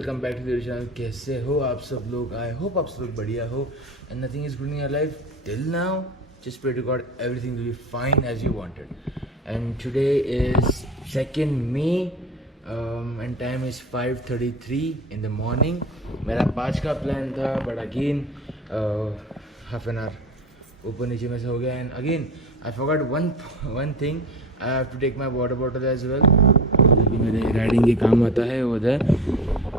Welcome back to the channel. कैसे हो आप सब लोग? आई होप आप सब लोग बढ़िया हो and nothing is good in your life till now. Just pray to God everything will be fine as you wanted. And today is 2nd May and time is 5:33 in the morning. मेरा 5 का plan था but again half an hour ऊपर नीचे में से हो गया। And again I forgot one thing, I have to take my water bottle as well, जो कि मेरे राइडिंग के काम आता है उधर,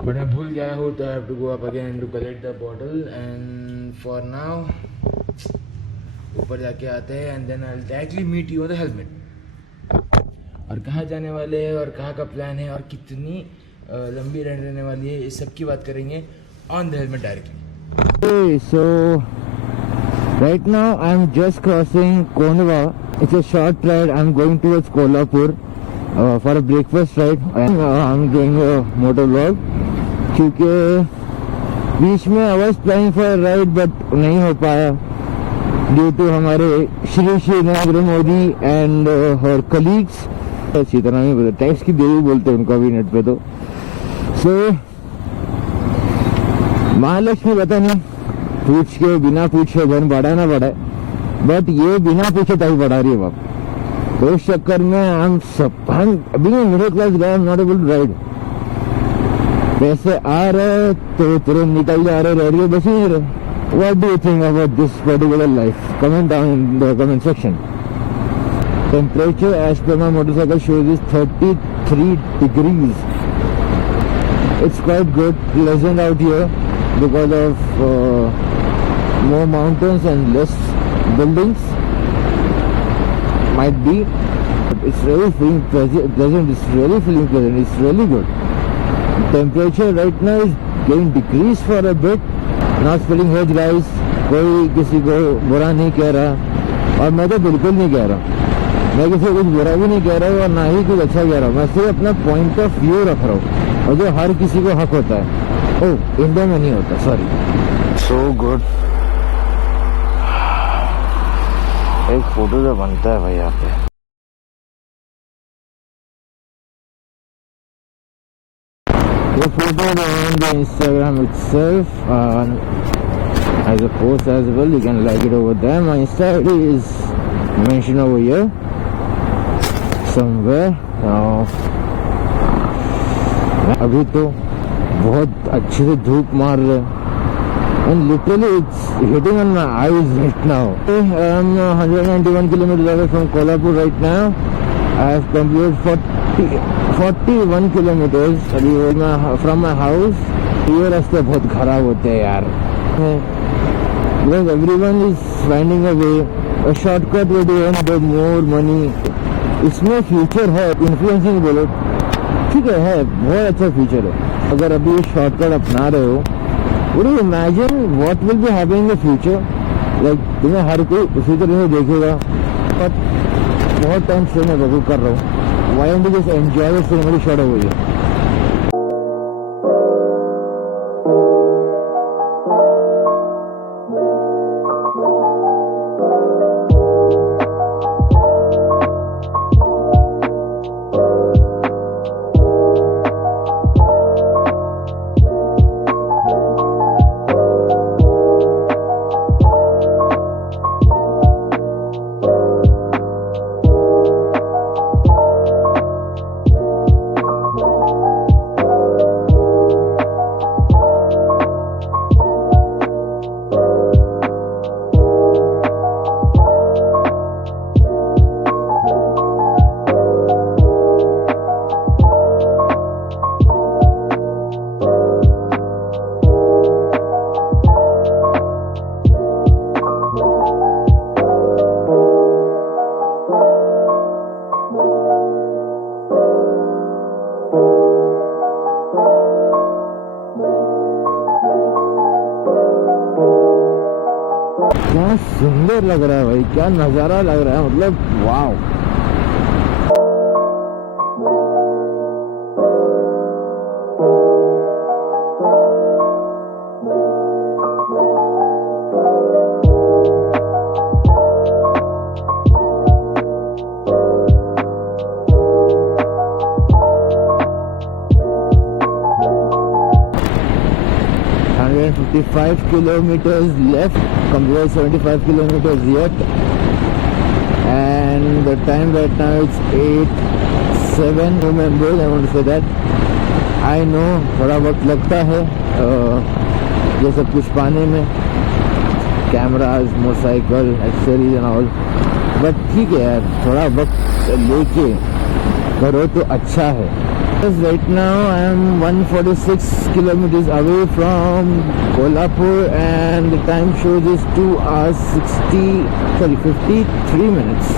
बट मैं भूल गया हूँ तो I have to go up again to collect the bottle. And for now ऊपर जाके आते हैं and then I will directly meet you on the helmet. और कहाँ जाने वाले हैं और कहाँ का प्लान है और कितनी लंबी राइड रहने वाली है, इस सब की बात करेंगे on the helmet directly. So right now I'm just crossing Konwa. It's a short ride. I'm going towards Kolhapur for a breakfast ride. And I'm doing a motor vlog क्योंकि बीच में I was planning for a ride but नहीं हो पाया due to हमारे Shri Narendra Modi and her colleagues, अच्छी तरह नहीं बोलते, टैक्स की देवी बोलते हैं उनको अभी नेट पे। तो so महालक्ष्मी पता नहीं पूछ के बिना पूछे धन बढ़ा ना बढ़ाए, बट ये बिना पूछे टाइम बढ़ा रही है बाप। तो उस चक्कर में हम अभी middle class guy, not able to ride. पैसे आ रहे तो तुरंत निकल जा रहे, रेडियो बस ही नहीं रहे। What do you think about this particular life? Comment down in the comment section. Temperature as per my motorcycle shows is 33 degrees. It's quite good, pleasant out here because of more mountains and less buildings. Might be, but it's really feeling pleasant. It's really feeling pleasant. It's really good. Temperature right now is getting decreased for a bit. Not feeling huge guys. कोई किसी को बुरा नहीं कह रहा और मैं तो बिल्कुल नहीं कह रहा। मैं किसी को कुछ बुरा भी नहीं कह रहा हूँ और ना ही कुछ अच्छा कह रहा हूँ। मैं सिर्फ अपना पॉइंट ऑफ व्यू रख रहा हूँ और जो हर किसी को हक होता है। ओह, इंडिया में नहीं होता, सॉरी। So good. एक फोटो तो बनता है भाई यहाँ पे। ये photo on the Instagram itself as a post as well. You can like it over there. My Insta ID is mentioned over here somewhere. अभी तो बहुत अच्छे से धूप मार रहे and literally it's hitting on my eyes right now. I'm 191 kilometers away from Kolhapur right now. I have completed 41 kilometers from my house. ये रास्ते बहुत खराब होते हैं यार, because everyone is finding a way, a shortcut way to earn the more money. इसमें future है, influencing बोलो ठीक है बहुत अच्छा फ्यूचर है। अगर अभी ये शॉर्टकट अपना रहे हो, would you imagine what will be happening in the future? Like तुम्हें हर कोई उसी तरह से देखेगा। बट बहुत टाइम से मैं वॉक कर रहा हूँ। Why don't you just enjoy the scenery shot over here? क्या सुंदर लग रहा है भाई, क्या नजारा लग रहा है, मतलब वाव। 25 kilometers left, completed 75 kilometers yet, and the time right now is 8:07 members. I want to say that I know थोड़ा वक्त लगता है ये सब कुछ पाने में, cameras, motorcycle, accessories and all, but ठीक है यार, थोड़ा वक्त लेके करो तो अच्छा है. Right now I am 146 kilometers away from Kolhapur and the time shows is 2 hours 53 minutes.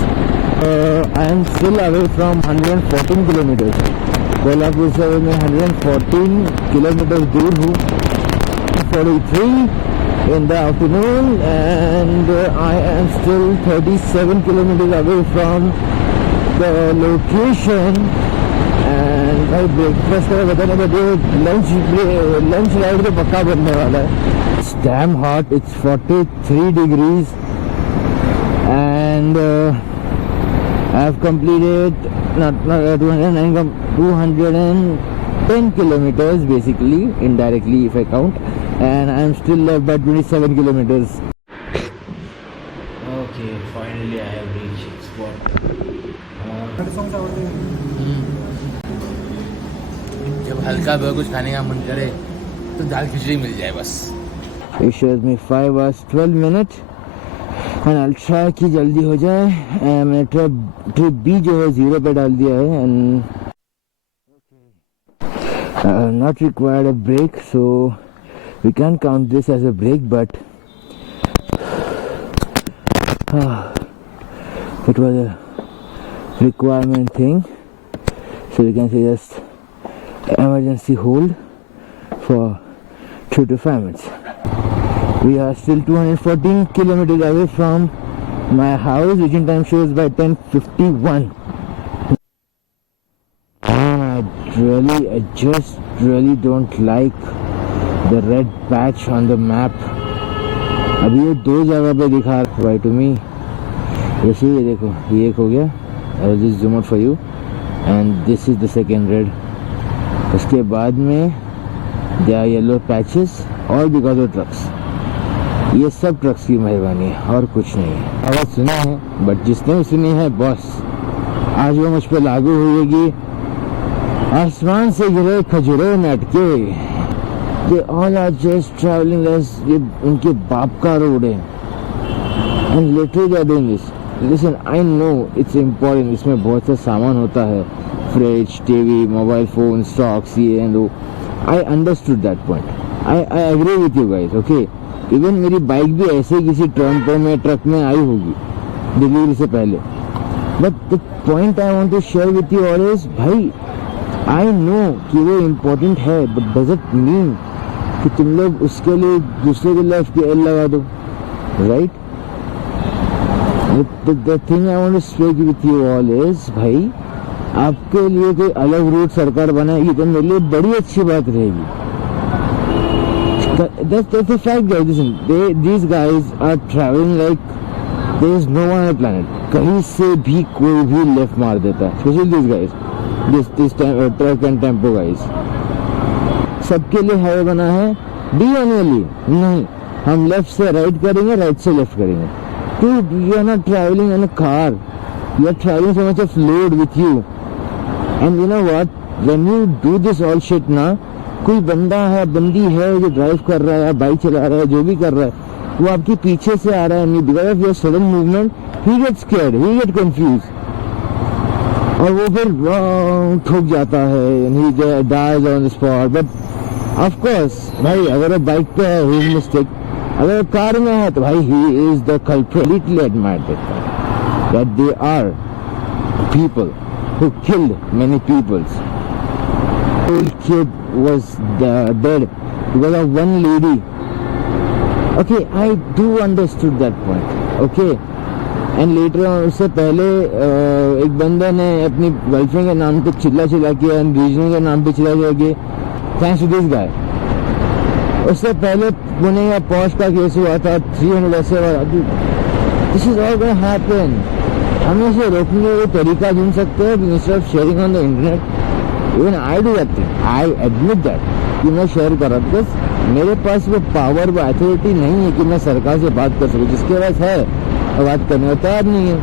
I am still away from 114 kilometers. Kolhapur से मैं 114 kilometers दूर हूँ. 43 in the afternoon and I am still 37 kilometers away from the location. And भाई breakfast का बताने बदे lunch ride तो पक्का बनने वाला है. It's damn hot. It's 43 degrees and I have completed 210 kilometers basically, indirectly if I count, and I am still left by 27 kilometers. Okay, finally I have reached spot. जब हल्का बहुत कुछ खाने का मन करे तो दाल खिचड़ी मिल जाए बस. It shows me 5 hours 12 minutes and I'll try कि जल्दी हो जाए. मैंने ट्रिप बी जो है 0 पे डाल दिया है and not required a break, so we can't count this as a break, but it was a requirement thing, so we can say just emergency hold for 2 to 5 minutes. We are still 214 kilometers away from my house, which in time shows by 10:51. I just really don't like the red patch on the map. अभी ये 2 जगह पे दिखा रहा है to me. जैसे ये देखो, ये एक हो गया. I will just zoom out for you, and this is the second red. उसके बाद में there are yellow patches, all because of trucks. ये सब ट्रक्स की मेहरबानी है और कुछ नहीं है. आवाज़ सुना है, बट जिसने भी सुनी है बॉस, आज वो मुझ पर लागू हुएगी. आसमान से गिरे खजूरों में अटके. They all are just traveling as ये उनके बाप का रोड है. And literally they are doing this. Listen, I know it's important. इसमें बहुत सा सामान होता है, fridge, TV, mobile phone, stocks, ये एंड वो. I understood that point. I agree with you guys. Okay. Even मेरी बाइक भी ऐसे किसी टर्न में ट्रक में आई होगी डिलीवरी से पहले. But the point I want to share with you all is, भाई आई नो कि वो इम्पोर्टेंट है, बट डज इट मीन कि तुम लोग उसके लिए दूसरे की लाइफ की एल लगा दो, right? The thing I want to speak with you all is, भाई आपके लिए कोई अलग रूट सरकार बनाएगी तो मेरे लिए बड़ी अच्छी बात रहेगी. That's the fact, guys. Listen, these guys are traveling like there is no one on the planet. कहीं से भी कोई भी लेफ्ट मार देता है, especially these guys, this truck and tempo guys. सबके लिए हाईवे बना है. डी मैनुअली नहीं, हम लेफ्ट से राइट करेंगे, राइट से लेफ्ट करेंगे. Dude, you are not traveling in a car. You are traveling so much of load with you. And you know what? When you do this all shit ना, कोई बंदा है, बंदी है जो ड्राइव कर रहा है, बाइक चला रहा है, जो भी कर रहा है, वो आपके पीछे से आ रहा है, because of your sudden movement he get scared, he get confuse, और वो फिर ठोक जाता है, he dies on the spot. But of course भाई अगर वो बाइक पे है ही मिस्टेक, अगर वो कार में है तो भाई he is the culprit. Completely admire that they are people who killed many peoples. Old kid was dead because of one lady. Okay, I do understood that point. Okay, and later on उससे पहले एक बंदे ने अपनी girlfriend के नाम पे चिल्ला के and रीजन के नाम पे चिल्ला के thanks to this guy. उससे पहले पुणे या पॉश का केस हुआ था, 300 ऐसे वाला. This is all gonna happen. हम इसे रोकने का तरीका ढूंढ सकते हैं instead of sharing on the internet. Even I do that thing. I admit that. कि मैं शेयर कर रहा, बिकॉज मेरे पास वो पावर, वो अथॉरिटी नहीं है कि मैं सरकार से बात कर सकूँ। जिसके पास है वो बात करने को तैयार नहीं है।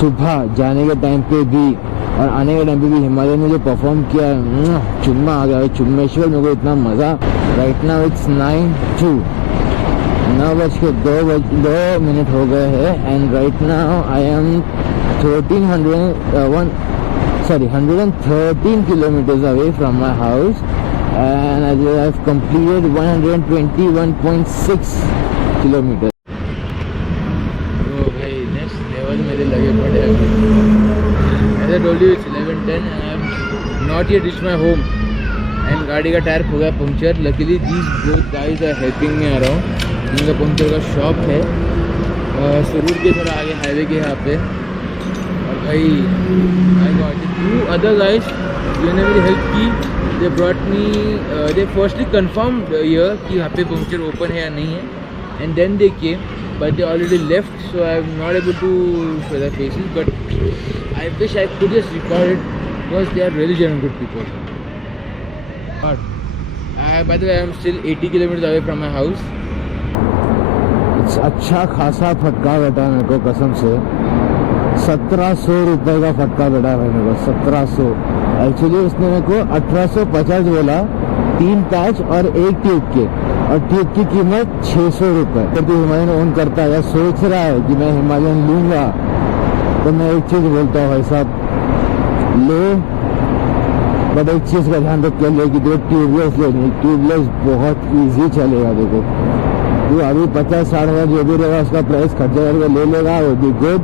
सुबह जाने के टाइम पे भी और आने के टाइम पे भी हिमालय ने जो परफॉर्म किया, चुम्मा आ गया चुम्मेश्वर, मेरे को इतना मज़ा। राइट नाउ इट्स 9:02, 9:02 हो गए हैं। And right now I am 113 kilometers away from my house, and I have completed 121.6 kilometers. तो भाई नेक्स्ट लेवल मेरे लगे पड़े हैं। As I told you it's 11:10 and I have not yet reached my home and गाड़ी का tyre हो गया puncture. Luckily these both guys are helping me around। इनका पंक्चर का शॉप है सुरूर के थोड़ा आगे हाईवे के यहाँ पे। और भाई आई गॉट 2 other guys जिन्होंने मेरी हेल्प की। They brought me, they firstly confirm here कि यहाँ पे पंक्चर ओपन है या नहीं है, and then they came but they already left, so I'm not able to show their faces, but I wish I could just record it because they are really genuine good people. But by the way, I'm still 80 kilometers away from my house. It's अच्छा खासा फटका बैठा मेरे को कसम से। 1700 रुपये का फटका बैठा है मेरे को, 1700। एक्चुअली उसने मेरे को 1850 बोला, 3 पैच और 1 ट्यूब के, और ट्यूब की कीमत 600 रुपये। तो हिमालयन ओन करता है या सोच रहा है कि मैं हिमालयन लूँगा, तो मैं एक चीज़ बोलता हूँ भाई साहब, ले, बट एक चीज़ का ध्यान रख के ले कि दो ट्यूबलेस लेनी। ट्यूबलेस बहुत ईजी चलेगा। देखो तू अभी 50-60 हज़ार जो भी रहेगा उसका प्राइस खर्चा करके ले लेगा, वो भी गुड।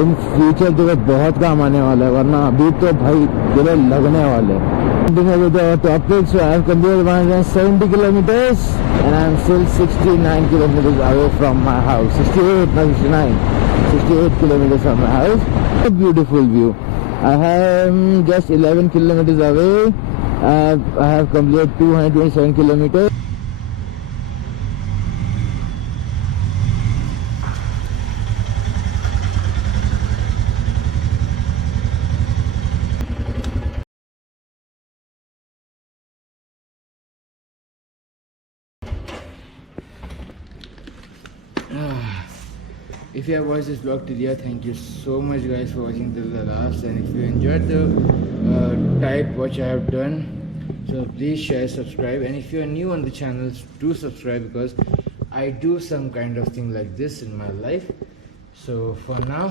इन फ्यूचर तुम्हें बहुत काम आने वाला है, वरना अभी तो भाई तेरे लगने वाले हैं। With the topic, so I have completed 170 kilometers and I am still 69 kilometers away from my house. 68, not 69. 68 kilometers from my house. A beautiful view. I am just 11 kilometers away. I have completed 227 kilometers. If you have watched this vlog till here, thank you so much guys for watching till the last, and if you enjoyed the type what I have done, so please share, subscribe, and if you are new on the channel, do subscribe because I do some kind of thing like this in my life. So for now,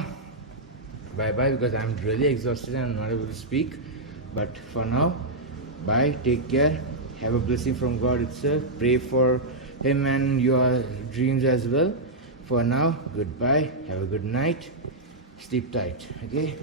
bye bye, because I'm really exhausted and I'm not able to speak. But for now, bye, take care, have a blessing from God itself, pray for him and your dreams as well. For now, goodbye, have a good night, sleep tight, okay?